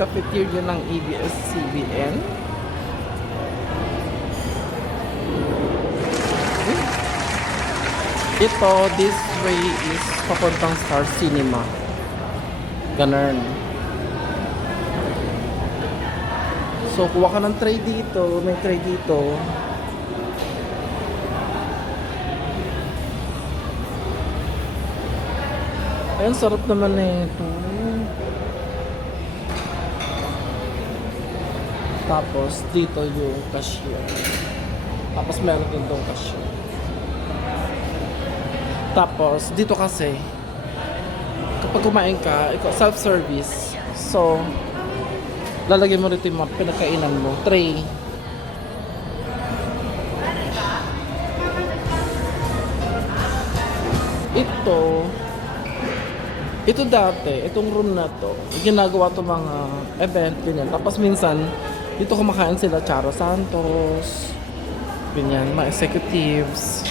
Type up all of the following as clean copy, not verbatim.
cafeteria ng ABS-CBN. Ito, this way is papuntang Star Cinema. Ganun. So, kuha ka ng tray dito. May tray dito. Ayun, sarap naman eh ito. Tapos, dito yung cashier. Tapos, meron din itong cashier. Tapos, dito kasi, kapag kumain ka, ikaw, self-service. So, lalagyan mo rito yung mga pinagkainan mo. Tray. Ito dati, itong room na to, ginagawa to mga event, ganyan. Tapos minsan, dito kumakain sila Charo Santos, ganyan, mga executives.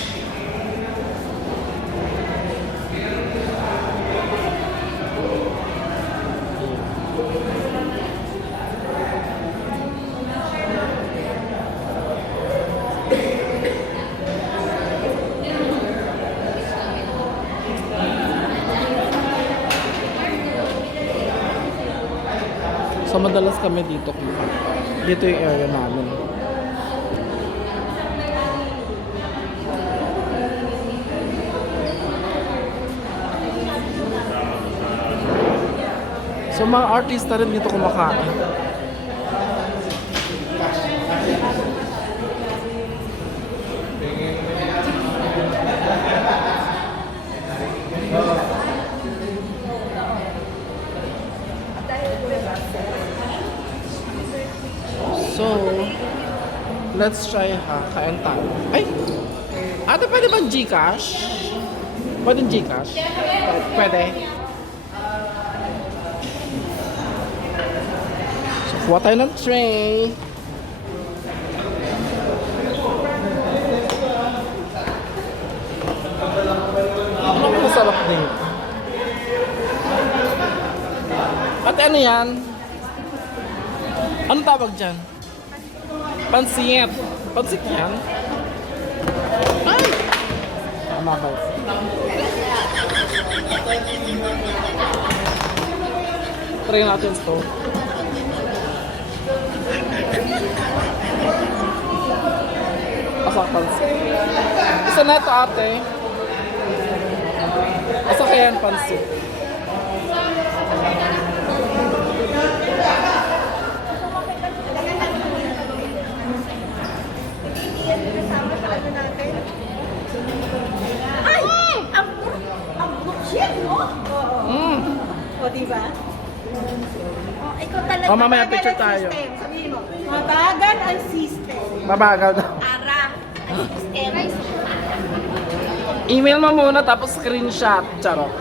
So, madalas kami dito kumakain. Dito yung area namin. So, mga artista rin dito kumakain. So, let's try kain tayo. Ay! Ate, pwede ba Gcash? Pwede Gcash? Pwede. So, kuha tayo ng tray. Ano ang masarap din? Ate, ano yan? Anong tawag dyan? Pansit. Pansit yan? Ay! Tama ba? Try natin ito. Asa pansit. Isa na ito ate. Asa kaya yan pansit? Ay! Ang bullshit, no? O, diba? O, ikaw talaga. O, mamaya mabagal picture ang tayo. system. Sabihin mo, mabagal ang system. Mabagal na. Ara, ang system. Email mo muna tapos screenshot. Charot.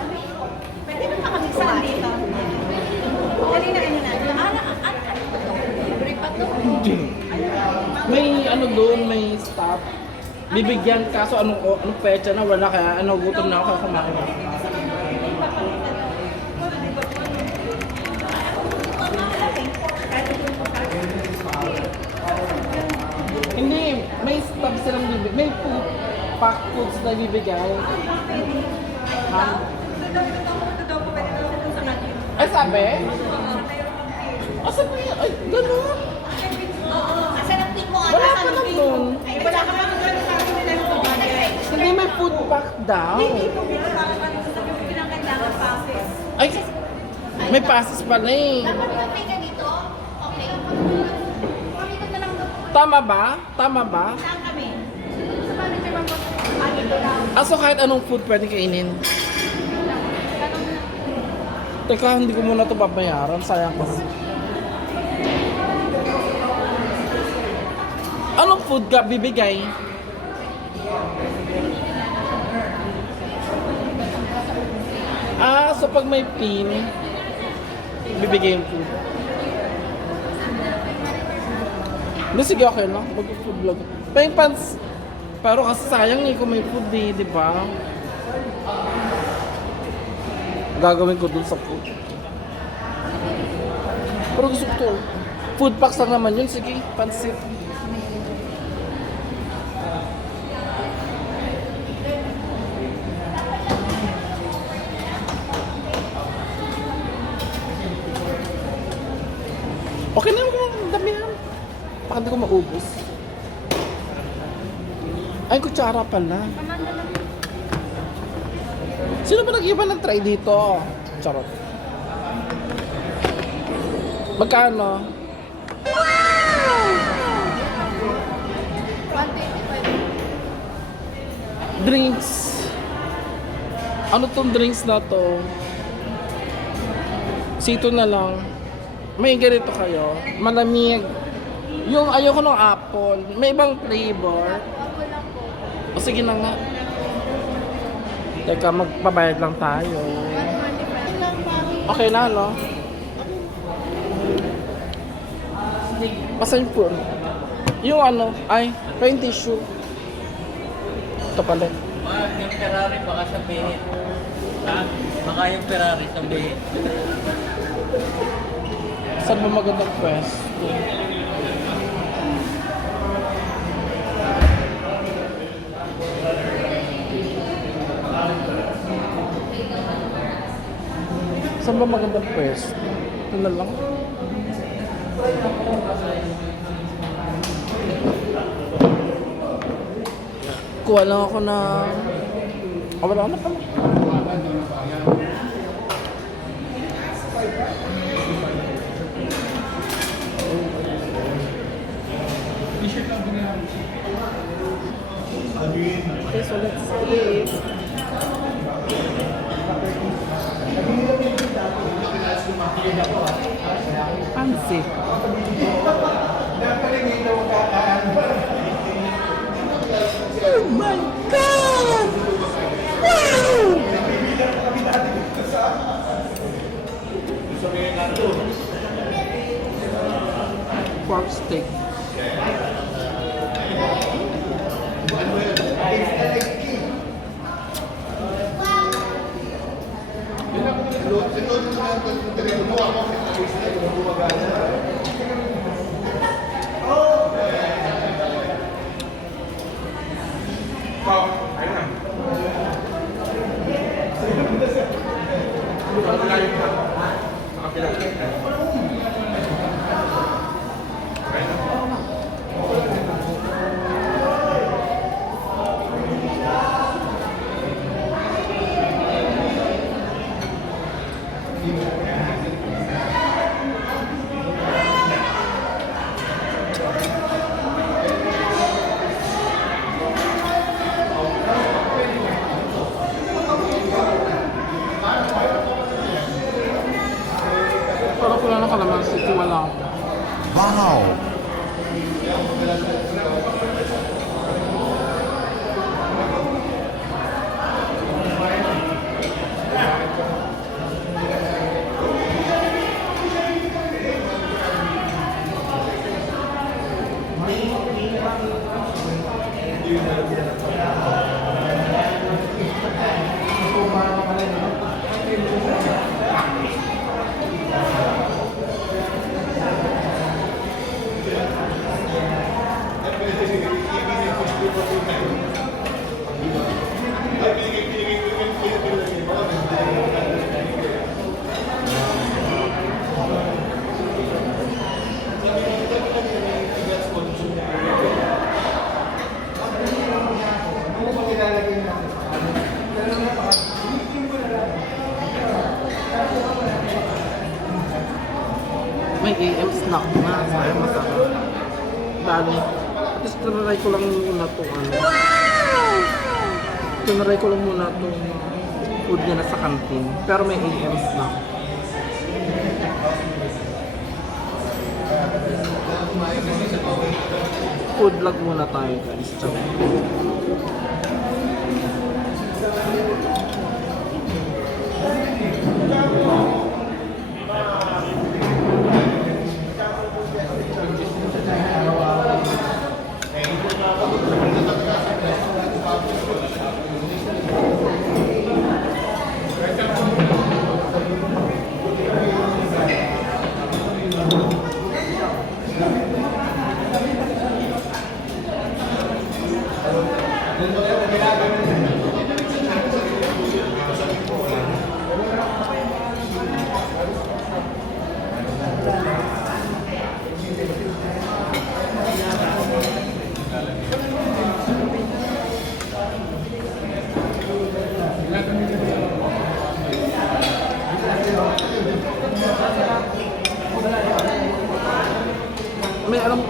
Pwede ba makabigsan dito? Dali na ano natin. Libre pa to. May ano doon, may staff. Bibigyan ka, so anong petsa na wala kaya gutom na ako kaya kumain ako. Hindi, may staff silang bibigyan. May food, pack foods na bibigay. Ha? Ay, sabi? Ah, sabi niya, ay, ganun. Asan ang tip mo? Wala ka lang doon. Ay, wala ka lang doon. Hindi, may food pack daw. Pinakailangan passes. Ay, may passes pala eh. Dapat may ka dito? Okay. Pakikot na lang doon. Tama ba? Tama ba? Saan kami? Sa manager bang dito lang. So kahit anong food pwede kainin. Teka, hindi ko muna ito babayaran. Sayang kasi. Anong food ka bibigay? So pag may pin, bibigay yung food. Hindi, sige, okay lang. Mag-food vlog. Pero kasi sayang eh kung may food eh, di ba? Gagawin ko dun sa food. Pero gusto ko to. Food packs lang naman yun. Sige, pansit. Okay na yung damihan. Baka hindi ko maubos. Ay, kutsara pala. Sino ba nag-iba ng try dito? Charot. Magkano? 125. Drinks. Ano tong drinks na to? Sito na lang. May ganito kayo. Malamig. Yung ayoko ng apple. May ibang flavor. Ako lang po. O sige na nga. Teka, magbabayad lang tayo. 125 lang pa. Okay na, no? Basta yung phone. Yung ano, ay, pa yung tissue. Ito pala. Yung Ferrari baka sabihin. Ha? Baka yung Ferrari sabihin. Saan ba magandang pwesto? Saan ba magandang pwesto? Ito na lang. Kuha lang ako na... wala na pala. Okay, so let's eat. Pansit. Oh my God! Wow! Pork steak. Parang wala na kalamansi, wala ako. Wow! May AM snack na. Sayang masarap. Dali. At least tinaray ko lang muna itong ano. Tinaray ko lang muna itong food niya na sa kantin. Pero may AM snack. Food vlog muna tayo guys. Tsaka.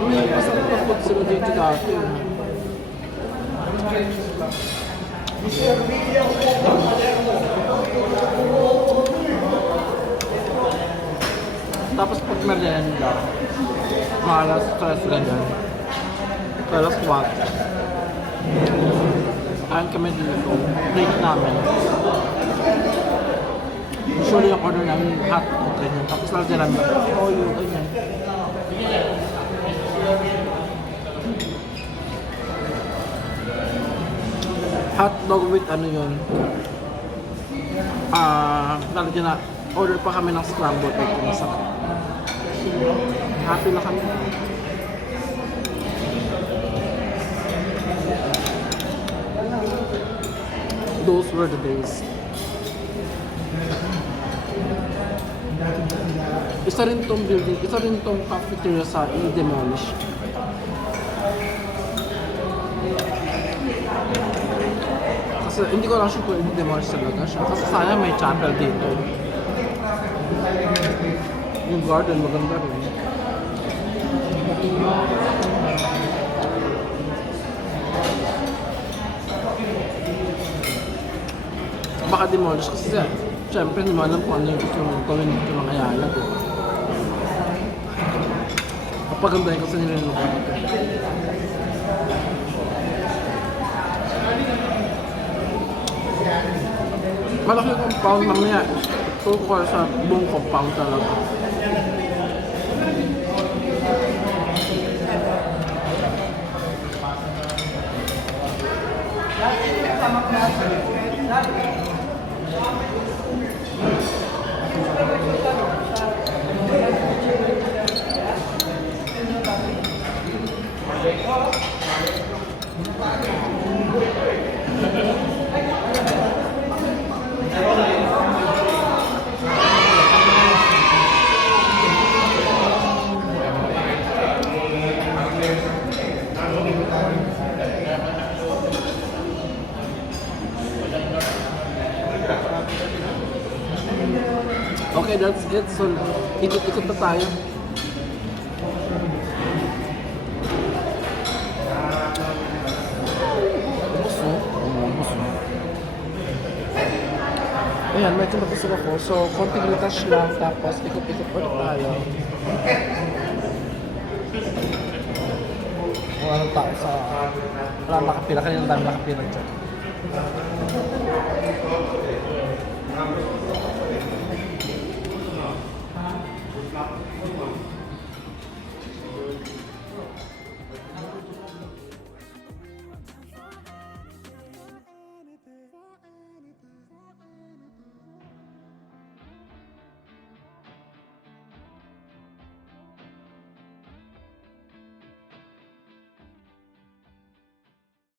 May pasarap na food sila dito dati. Tapos pag merienda, malas, stress ganyan. Alas 4. Kain kami dito. Break namin. Usually yung order namin hotdog ganyan. Tapos lalagyan namin toyo ganyan. Hotdog with ano yun? Lalagyan na. Order pa kami ng scrambled egg kung masarap. Happy na kami. Those were the days. Isa rin tong building, isa rin tong cafeteria sa i-demolish. Kasi hindi ko lang sure kung i-demolish talaga siya. Kasi sayang may chapel dito. Yung garden maganda rin. Baka demolish kasi syempre hindi mo alam kung ano yung gusto mong gawin dito ng ayala ko. Pagandahin kasi nila yung lugar ito. Malaki yung compound mamaya. Ito ko sa buong compound talaga. Okay, that's it. So, ikot-ikot na tayo. Buso. Buso. Ayan, medyo nabusog ako. So, konting retouch lang. Tapos, ikot-ikot ulit tayo. Kung anong tao sa... Wala makapila. Kanina tayo makapila dyan.